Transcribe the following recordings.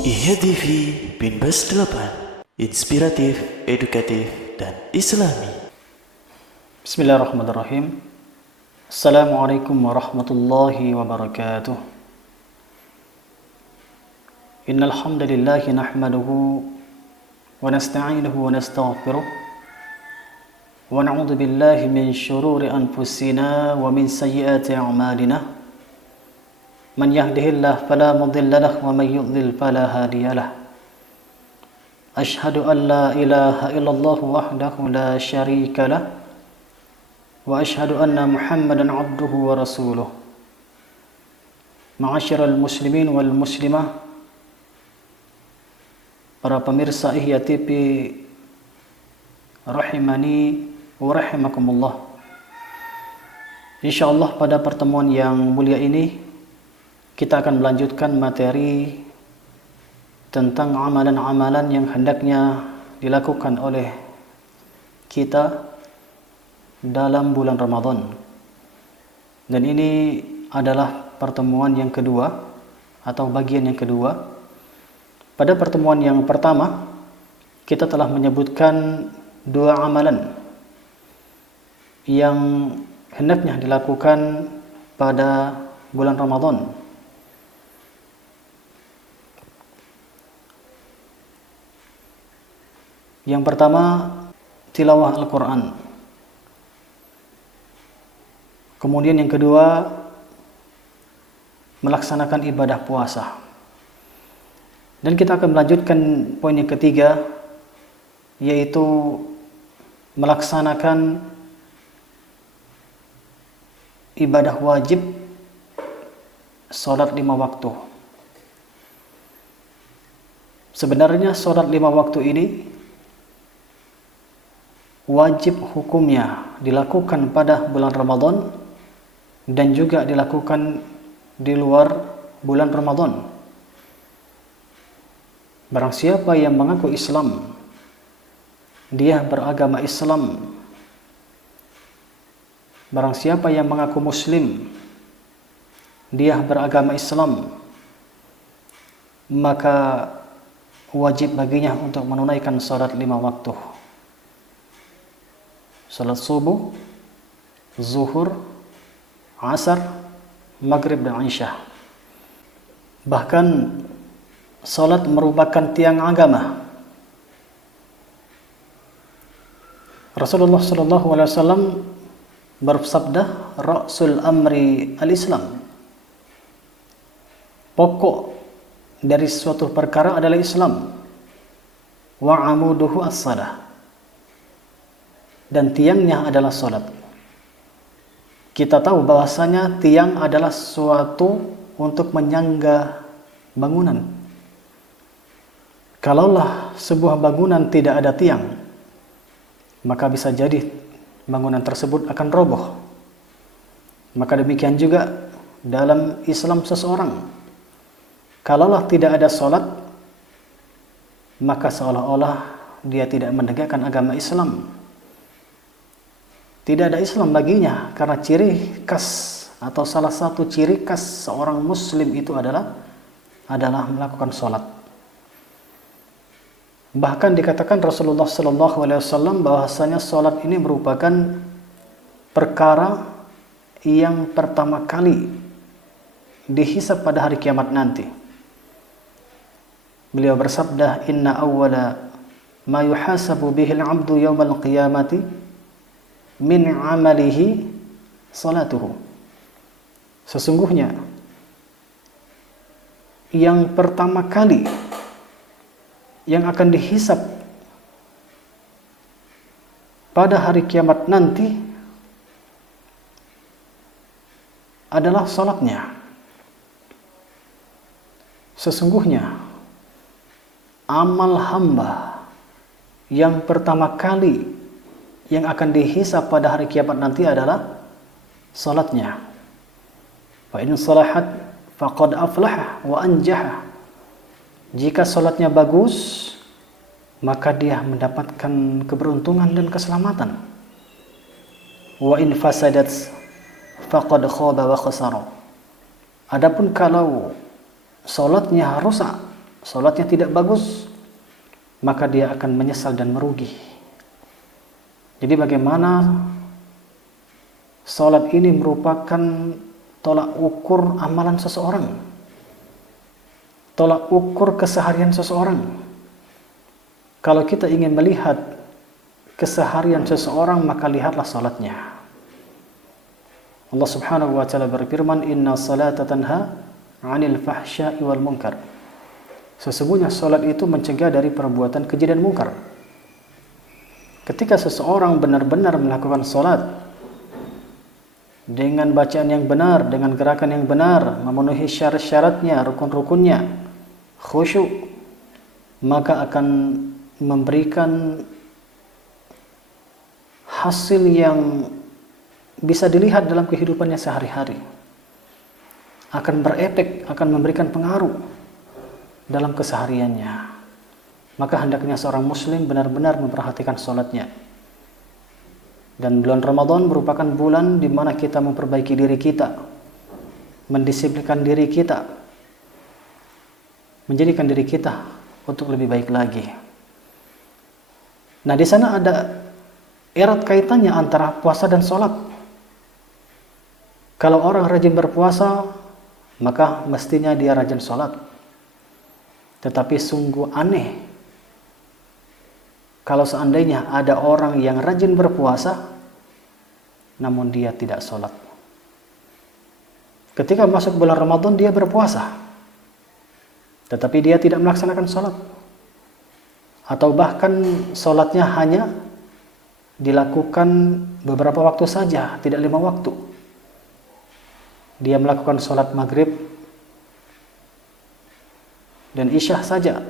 IHA TV Binbas 8, inspiratif, edukatif, dan islami. Bismillahirrahmanirrahim. Assalamualaikum warahmatullahi wabarakatuh. Innal hamdalillah nahmaduhu wa nasta'inuhu wa nastaghfiruh wa na'udzu billahi min shururi anfusina wa min sayyiati a'malina. Man yahdihillahu fala mudilla lahu wa man yudlil fala hadiya lahu. Ashhadu an la ilaha illallah wahdahu la syarika lahu wa ashhadu anna Muhammadan abduhu wa rasuluh. Ma'asyiral muslimin wal muslimah, para pemirsa IHYA TV rahimani wa rahimakumullah. Insyaallah pada pertemuan yang mulia ini kita akan melanjutkan materi tentang amalan-amalan yang hendaknya dilakukan oleh kita dalam bulan Ramadan. Dan ini adalah pertemuan yang kedua atau bagian yang kedua. Pada pertemuan yang pertama kita telah menyebutkan dua amalan yang hendaknya dilakukan pada bulan Ramadan. Yang pertama, tilawah Al-Quran. Kemudian yang kedua, melaksanakan ibadah puasa. Dan kita akan melanjutkan poin yang ketiga, yaitu melaksanakan ibadah wajib sholat 5 waktu. Sebenarnya sholat 5 waktu ini wajib hukumnya dilakukan pada bulan Ramadan dan juga dilakukan di luar bulan Ramadan. Barang siapa yang mengaku Islam, dia beragama Islam. Barang siapa yang mengaku Muslim, dia beragama Islam, maka wajib baginya untuk menunaikan salat 5 waktu. Salat subuh, zuhur, asar, maghrib dan isya. Bahkan salat merupakan tiang agama. Rasulullah SAW bersabda, "Ra'sul amri al-Islam." Pokok dari suatu perkara adalah Islam. Wa amuduhu as-salah. Dan tiangnya adalah salat. Kita tahu bahwasanya tiang adalah suatu untuk menyangga bangunan. Kalaulah sebuah bangunan tidak ada tiang, maka bisa jadi bangunan tersebut akan roboh. Maka demikian juga dalam Islam seseorang, kalaulah tidak ada salat, maka seolah-olah dia tidak menegakkan agama Islam. Tidak ada Islam baginya, karena ciri khas atau salah satu ciri khas seorang Muslim itu adalah melakukan sholat. Bahkan dikatakan Rasulullah SAW bahwasanya sholat ini merupakan perkara yang pertama kali dihisab pada hari kiamat nanti. Beliau bersabda, "Inna awwala ma yuhasabu bihil abdu yawmal qiyamati min amalihi salatuhu." Sesungguhnya yang pertama kali yang akan dihisab pada hari kiamat nanti adalah salatnya. Sesungguhnya amal hamba yang pertama kali yang akan dihisab pada hari kiamat nanti adalah salatnya. Fa in salahat faqad aflaha wa anjaha. Jika salatnya bagus, maka dia mendapatkan keberuntungan dan keselamatan. Wa in fasadat faqad khaba wa khasara. Adapun kalau salatnya rusak, salatnya tidak bagus, maka dia akan menyesal dan merugi. Jadi bagaimana salat ini merupakan tolak ukur amalan seseorang, tolak ukur keseharian seseorang. Kalau kita ingin melihat keseharian seseorang, maka lihatlah salatnya. Allah Subhanahu wa taala berfirman, "Inna salata tanha 'anil fahsya'i wal munkar." Sesungguhnya salat itu mencegah dari perbuatan keji dan mungkar. Ketika seseorang benar-benar melakukan salat dengan bacaan yang benar, dengan gerakan yang benar, memenuhi syarat-syaratnya, rukun-rukunnya, khusyuk, maka akan memberikan hasil yang bisa dilihat dalam kehidupannya sehari-hari. Akan berefek, akan memberikan pengaruh dalam kesehariannya. Maka hendaknya seorang muslim benar-benar memperhatikan salatnya. Dan bulan Ramadan merupakan bulan di mana kita memperbaiki diri kita, mendisiplinkan diri kita, menjadikan diri kita untuk lebih baik lagi. Nah, di sana ada erat kaitannya antara puasa dan salat. Kalau orang rajin berpuasa, maka mestinya dia rajin salat. Tetapi sungguh aneh kalau seandainya ada orang yang rajin berpuasa, namun dia tidak sholat. Ketika masuk bulan Ramadan dia berpuasa, tetapi dia tidak melaksanakan sholat. Atau bahkan sholatnya hanya dilakukan beberapa waktu saja, tidak 5 waktu. Dia melakukan sholat maghrib dan isya saja,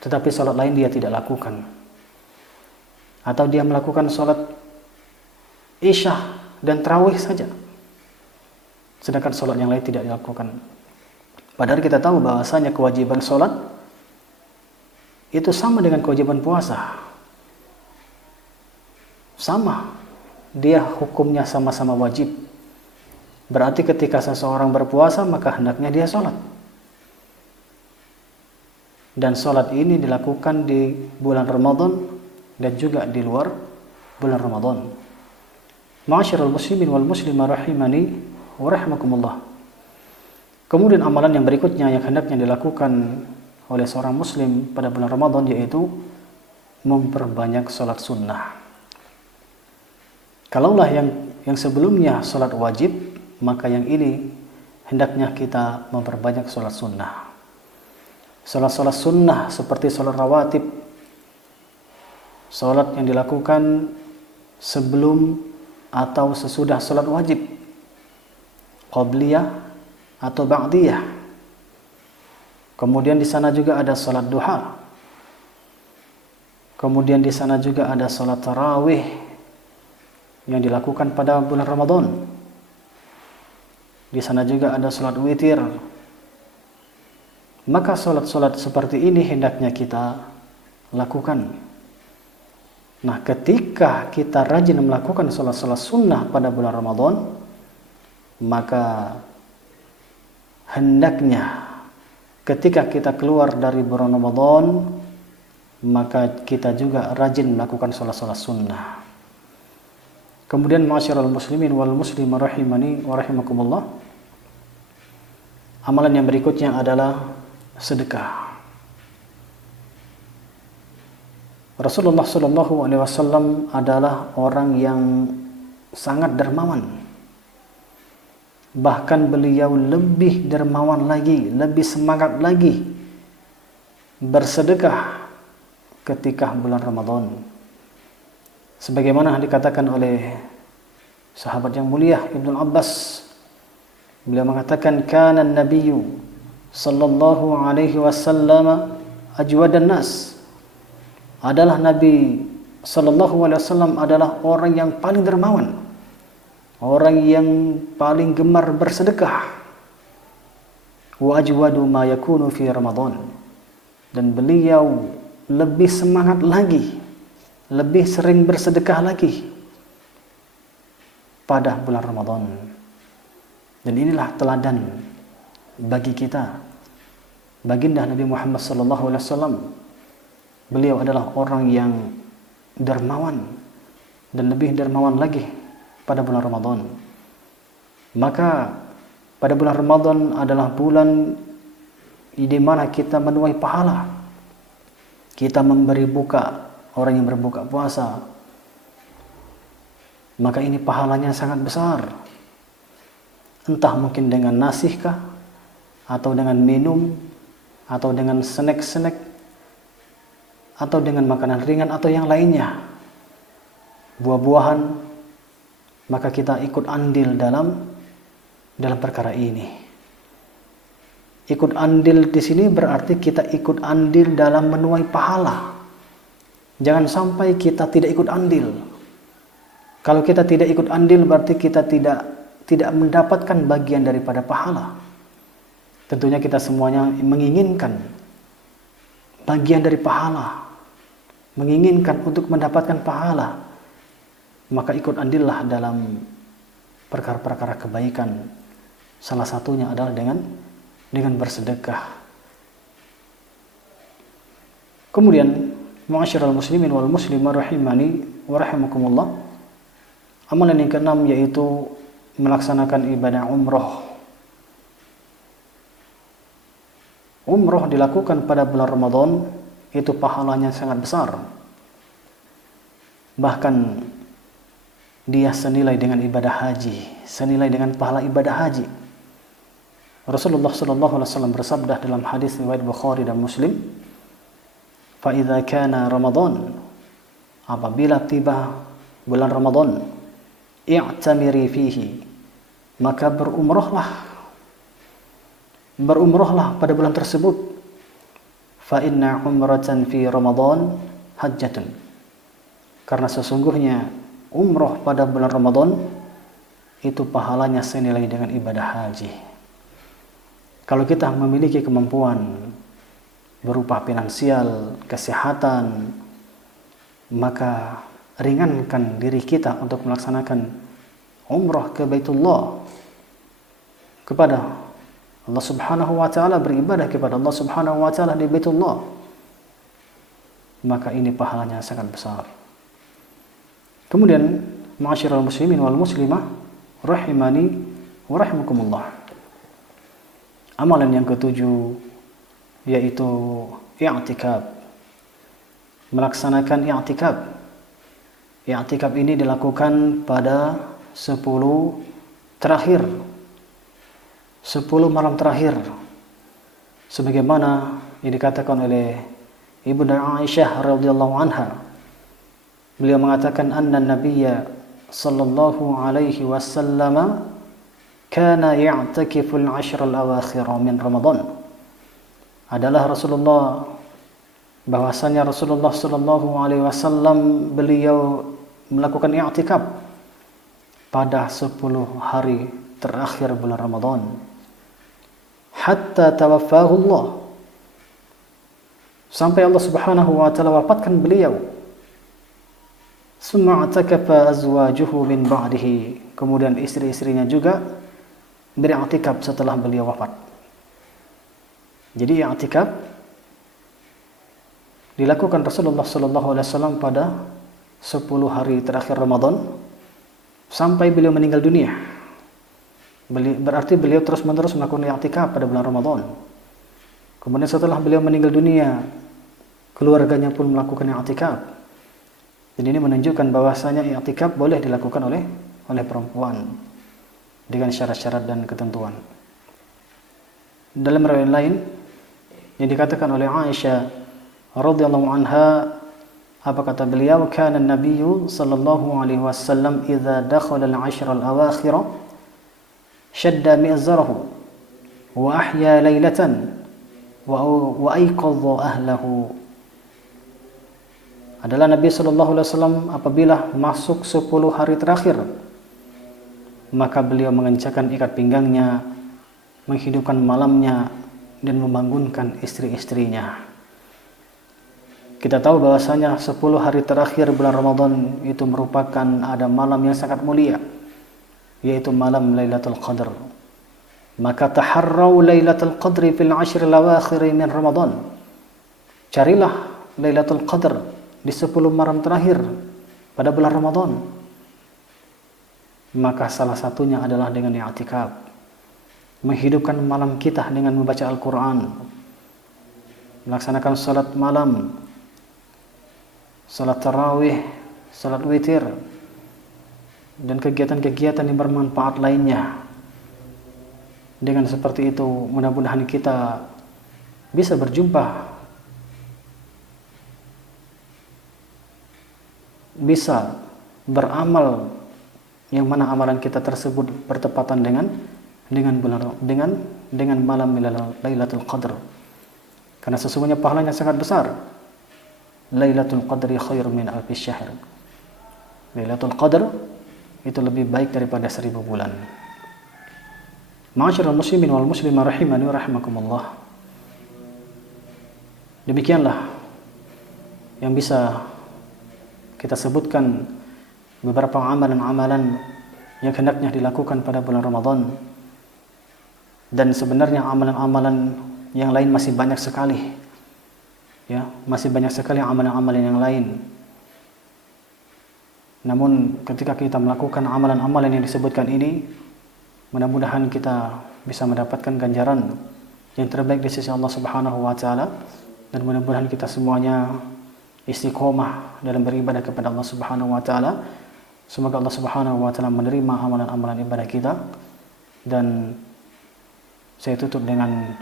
tetapi sholat lain dia tidak lakukan. Atau dia melakukan sholat isya dan tarawih saja, sedangkan sholat yang lain tidak dilakukan. Padahal kita tahu bahwasanya kewajiban sholat itu sama dengan kewajiban puasa. Sama, dia hukumnya sama-sama wajib. Berarti ketika seseorang berpuasa, maka hendaknya dia sholat. Dan sholat ini dilakukan di bulan Ramadan dan juga di luar bulan Ramadan. Ma'asyiral muslimin wal muslimah rahimani wa rahimakumullah. Kemudian amalan yang berikutnya yang hendaknya dilakukan oleh seorang muslim pada bulan Ramadan yaitu memperbanyak sholat sunnah. Kalaulah yang sebelumnya sholat wajib, maka yang ini hendaknya kita memperbanyak sholat sunnah. Sholat-sholat sunnah seperti sholat rawatib, sholat yang dilakukan sebelum atau sesudah sholat wajib, qabliyah atau ba'diyah. Kemudian di sana juga ada sholat duha. Kemudian di sana juga ada sholat tarawih yang dilakukan pada bulan Ramadan. Di sana juga ada sholat witir. Maka sholat-sholat seperti ini hendaknya kita lakukan. Nah, ketika kita rajin melakukan sholat-sholat sunnah pada bulan Ramadan, maka hendaknya ketika kita keluar dari bulan Ramadan, maka kita juga rajin melakukan sholat-sholat sunnah. Kemudian ma'asyiral muslimin wal muslimah rahimani wa rahimakumullah, amalan yang berikutnya adalah sedekah. Rasulullah SAW adalah orang yang sangat dermawan. Bahkan beliau lebih dermawan lagi, lebih semangat lagi bersedekah ketika bulan Ramadan. Sebagaimana dikatakan oleh sahabat yang mulia Ibnu Abbas, beliau mengatakan, kana an-nabiyyu sallallahu alaihi wasallam ajwadan nas. Adalah Nabi sallallahu alaihi wasallam adalah orang yang paling dermawan, orang yang paling gemar bersedekah. Wa ajwadu ma yakunu fi Ramadan. Dan beliau lebih semangat lagi, lebih sering bersedekah lagi pada bulan Ramadan. Dan inilah teladan bagi kita baginda Nabi Muhammad SAW, beliau adalah orang yang dermawan dan lebih dermawan lagi pada bulan Ramadan. Maka pada bulan Ramadan adalah bulan di mana kita menuai pahala. Kita memberi buka orang yang berbuka puasa, maka ini pahalanya sangat besar. Entah mungkin dengan nasi kah, atau dengan minum, atau dengan snack-snack, atau dengan makanan ringan atau yang lainnya, buah-buahan, maka kita ikut andil dalam perkara ini. Ikut andil di sini berarti kita ikut andil dalam menuai pahala. Jangan sampai kita tidak ikut andil. Kalau kita tidak ikut andil berarti kita tidak mendapatkan bagian daripada pahala. Tentunya kita semuanya menginginkan bagian dari pahala, menginginkan untuk mendapatkan pahala. Maka ikut andillah dalam perkara-perkara kebaikan. Salah satunya adalah dengan bersedekah. Kemudian, ma'asyiral muslimin wal muslimat rahimani wa rahimakumullah, amalan yang keenam yaitu melaksanakan ibadah umroh. Umroh dilakukan pada bulan Ramadan, itu pahalanya sangat besar. Bahkan dia senilai dengan ibadah haji, senilai dengan pahala ibadah haji. Rasulullah SAW bersabda dalam hadis riwayat Bukhari dan Muslim, "Fa idza kana Ramadan," apabila tiba bulan Ramadan, "i'tamiri fihi," maka berumrahlah pada bulan tersebut. "Fa inna umratan fi Ramadan hajjatun," karena sesungguhnya umrah pada bulan Ramadan itu pahalanya senilai dengan ibadah haji. Kalau kita memiliki kemampuan berupa finansial, kesehatan, maka ringankan diri kita untuk melaksanakan umrah ke Baitullah, kepada Allah Subhanahu wa taala, beribadah kepada Allah Subhanahu wa taala di Baitullah. Maka ini pahalanya sangat besar. Kemudian, ma'asyiral muslimin wal muslimah rahimani wa rahimakumullah, amalan yang ketujuh yaitu i'tikaf. Melaksanakan i'tikaf. I'tikaf ini dilakukan pada 10 terakhir, 10 malam terakhir, sebagaimana yang dikatakan oleh Ibunda Aisyah radhiyallahu anha. Beliau mengatakan anna Nabiyya sallallahu alaihi wasallam kana ya'takifu al-'ashr al-awakhir min Ramadan. Adalah Rasulullah, bahwasanya Rasulullah sallallahu alaihi wasallam beliau melakukan i'tikaf pada 10 hari terakhir bulan Ramadan, hatta tawaffahu Allah, sampai Allah Subhanahu wa taala wafatkan beliau. Summa i'takafa azwajuhu min ba'dihi, kemudian istri-istrinya juga beriktikaf setelah beliau wafat. Jadi i'tikaf dilakukan Rasulullah sallallahu alaihi wasallam pada 10 hari terakhir Ramadan sampai beliau meninggal dunia. Berarti beliau terus-menerus melakukan i'tikaf pada bulan Ramadan. Kemudian setelah beliau meninggal dunia, keluarganya pun melakukan i'tikaf. Jadi ini menunjukkan bahwasanya i'tikaf boleh dilakukan oleh perempuan dengan syarat-syarat dan ketentuan. Dalam riwayat lain yang dikatakan oleh Aisyah radhiyallahu anha, apa kata beliau, kana an-nabiyyu sallallahu alaihi wasallam idza dakhala al-'ashr al-awakhir shadda mi'zarahu wa ahya laylatan wa ayqadha ahlahu. Adalah Nabi sallallahu alaihi wasallam apabila masuk 10 hari terakhir, maka beliau mengencangkan ikat pinggangnya, menghidupkan malamnya, dan membangunkan istri-istrinya. Kita tahu bahwasanya 10 hari terakhir bulan Ramadan itu merupakan ada malam yang sangat mulia, yaitu malam Lailatul Qadar. maka taharrau Lailatul Qadri fil 10 al-awakhir min Ramadan. Carilah Lailatul Qadar di 10 malam terakhir pada bulan Ramadan. Maka salah satunya adalah dengan i'tikaf, menghidupkan malam kita dengan membaca Al-Quran, melaksanakan salat malam, salat tarawih, salat witir, dan kegiatan-kegiatan yang bermanfaat lainnya. Dengan seperti itu mudah-mudahan kita bisa berjumpa, bisa beramal yang mana amalan kita tersebut bertepatan dengan malam Lailatul Qadar. Karena sesungguhnya pahalanya sangat besar. Lailatul Qadri khairun min alfi syahr. Lailatul Qadar itu lebih baik daripada 1000 bulan. Ma'asyiral muslimin wal muslimah rahimani wa rahimakumullah. Demikianlah yang bisa kita sebutkan beberapa amalan-amalan yang hendaknya dilakukan pada bulan Ramadan. Dan sebenarnya amalan-amalan yang lain masih banyak sekali. Ya, masih banyak sekali amalan-amalan yang lain. Namun ketika kita melakukan amalan-amalan yang disebutkan ini, mudah-mudahan kita bisa mendapatkan ganjaran yang terbaik di sisi Allah Subhanahu wa taala, dan mudah-mudahan kita semuanya istiqomah dalam beribadah kepada Allah Subhanahu wa taala. Semoga Allah Subhanahu wa taala menerima amalan-amalan ibadah kita. Dan saya tutup dengan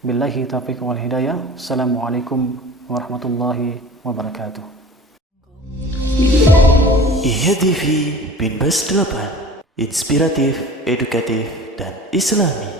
billahi taufiq wal hidayah. Assalamualaikum warahmatullahi wabarakatuh. IHTV Binbas 8, inspiratif, edukatif, dan islami.